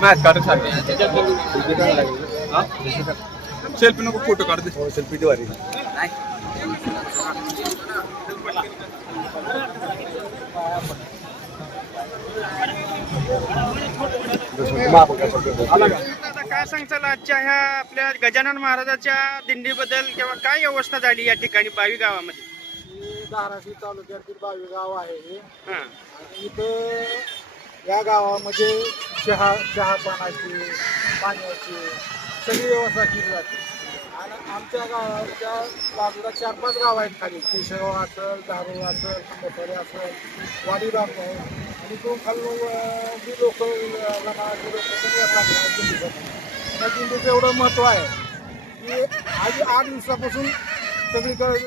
Match काढू selfie नको photo काढ दे. सेल्फी दिवारी आता काय सांगताल आजच्या ह्या आपल्या गजानन महाराजाच्या दिंडीबद्दल किंवा काय अवस्था झाली या ठिकाणी बावी गावामध्ये धाराशिव तालुक्यातील बावी गाव आहे हे. हा. आणि इथं या गावामध्ये चहा चहा पाण्याची पाण्याची सगळी व्यवस्था केली जाते. आणि आमच्या गावाच्या बाजूला चार पाच गाव आहेत खाली. केशव असेल दारू असेल मोठरे असेल वाडी बाप आहे. आणि तो जी लोक त्या दिंडीचं एवढं महत्त्व आहे की आज आठ दिवसापासून सगळीकडे